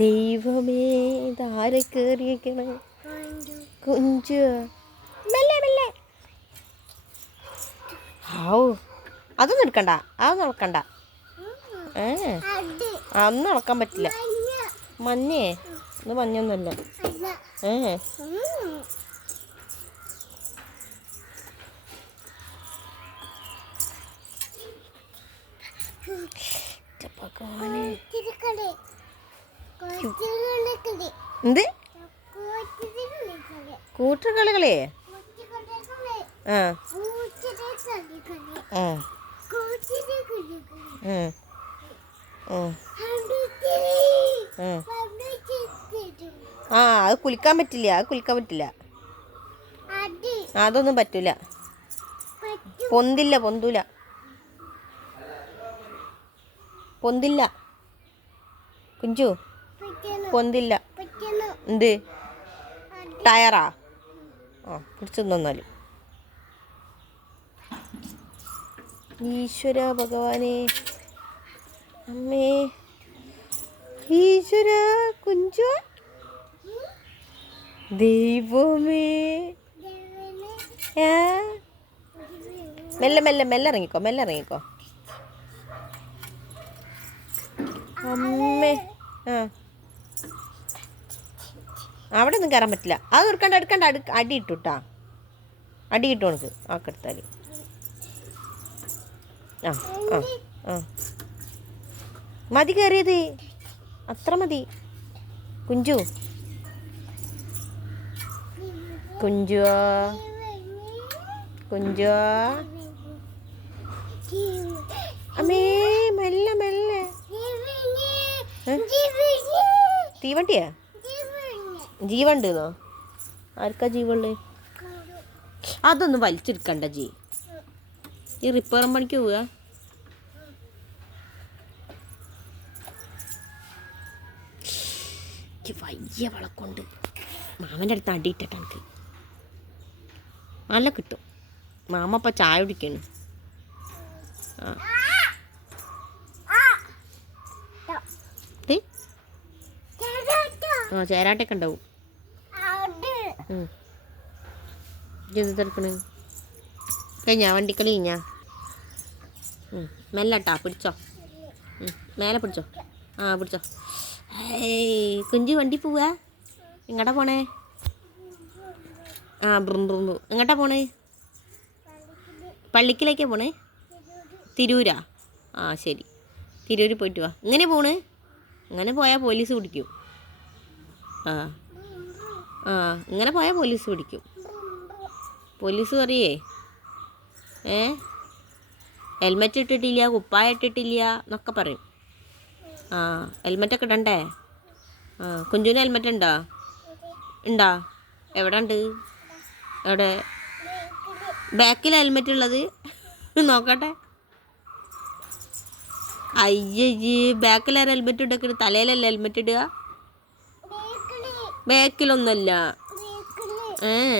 ദൈവമേ ഇതാരെ കയറിയേക്കണേ കുഞ്ചു. മെല്ലെ മെല്ലെ. ഹാവു അതൊന്നും എടുക്കണ്ട അതൊന്നും നടക്കണ്ട ഏ അന്ന് നടക്കാൻ പറ്റില്ല. മഞ്ഞേ ഇത് മഞ്ഞൊന്നുമല്ല. ഏ എന്ത്? കൂട്ടുകളികളെ? ആ. ആ. അത് കുലിക്കാൻ പറ്റില്ല അത് കുലിക്കാൻ പറ്റില്ല. അതൊന്നും പറ്റൂല. പൊന്തില്ല പൊന്തൂല. പൊന്തില്ല. കുഞ്ചു പൊന്തില്ല. എന്ത്? ടയറാ? ആ പിടിച്ചു തന്നാൽ ഈശ്വര ഭഗവാനെ. അമ്മേ. ഈശ്വര കുഞ്ചു. ദൈവമേ? മെല്ലെ മെല്ലെ മെല്ലെ ഇറങ്ങിക്കോ മെല്ലെ ഇറങ്ങിക്കോ. അമ്മേ. ആ. അവിടെ ഒന്നും കയറാൻ പറ്റില്ല. അത് എടുക്കണ്ട എടുക്കണ്ട അടു അടി ഇട്ടുട്ടാ അടി കിട്ടും ഉണക്ക് ആക്കെടുത്താൽ ആ ആ ആ. മതി കയറിയത്. അത്ര മതി. കുഞ്ചു. കുഞ്ചു കുഞ്ചു അമ്മേ മെല്ലെ മെല്ലെ തീവണ്ടിയാ? ജീവണ്ടെന്നോ ആർക്കാ ജീവുള്ളേ? അതൊന്നും വലിച്ചെടുക്കണ്ട ജീ. ഈ റിപ്പയറും പണിക്ക് പോവുക വലിയ വളക്കൊണ്ട് മാമന്റെ അടുത്ത് അടിയിട്ടിട്ട് എനിക്ക് നല്ല കിട്ടും. മാമ ഇപ്പം ചായ കുടിക്കണം. ആ. ആ ചേരാട്ടൊക്കെ ഉണ്ടാവും. തിരക്കണ് കഴിഞ്ഞാ വണ്ടിക്കളി കഴിഞ്ഞാ. മെല്ലട്ടാ പിടിച്ചോ. മേലെ പിടിച്ചോ. ആ പിടിച്ചോ. കുഞ്ചു വണ്ടി പോവാ? എങ്ങോട്ടാ പോണേ? ആ ബ്രും ബ്രും ബ്രും. എങ്ങോട്ടാ പോണേ? പള്ളിക്കലേക്കാ പോണേ? തിരൂരാ? ആ ശരി. തിരൂര് പോയിട്ട് വാ. ഇങ്ങനെ പോണ്? അങ്ങനെ പോയാൽ പോലീസ് പിടിക്കും. ആ. ആ ഇങ്ങനെ പോയാൽ പോലീസ് പിടിക്കും. പോലീസ് പറയേ ഏ? ഹെൽമെറ്റ് ഇട്ടിട്ടില്ല കുപ്പായ ഇട്ടിട്ടില്ല എന്നൊക്കെ പറയും. ആ ഹെൽമെറ്റൊക്കെ ഇടണ്ടേ? ആ കുഞ്ചുവിന് ഹെൽമെറ്റ് ഉണ്ടോ? ഉണ്ടോ? എവിടെ ഉണ്ട്? എവിടെ? ബാക്കിൽ ഹെൽമെറ്റ് ഉള്ളത്? നോക്കട്ടെ. അയ്യേ ബാക്കിൽ ആരും ഹെൽമെറ്റ് ഇട്ടൊക്കെ തലയിലല്ലേ ഹെൽമെറ്റ് ഇടുക? ബാക്കിലൊന്നുമല്ല ഏ.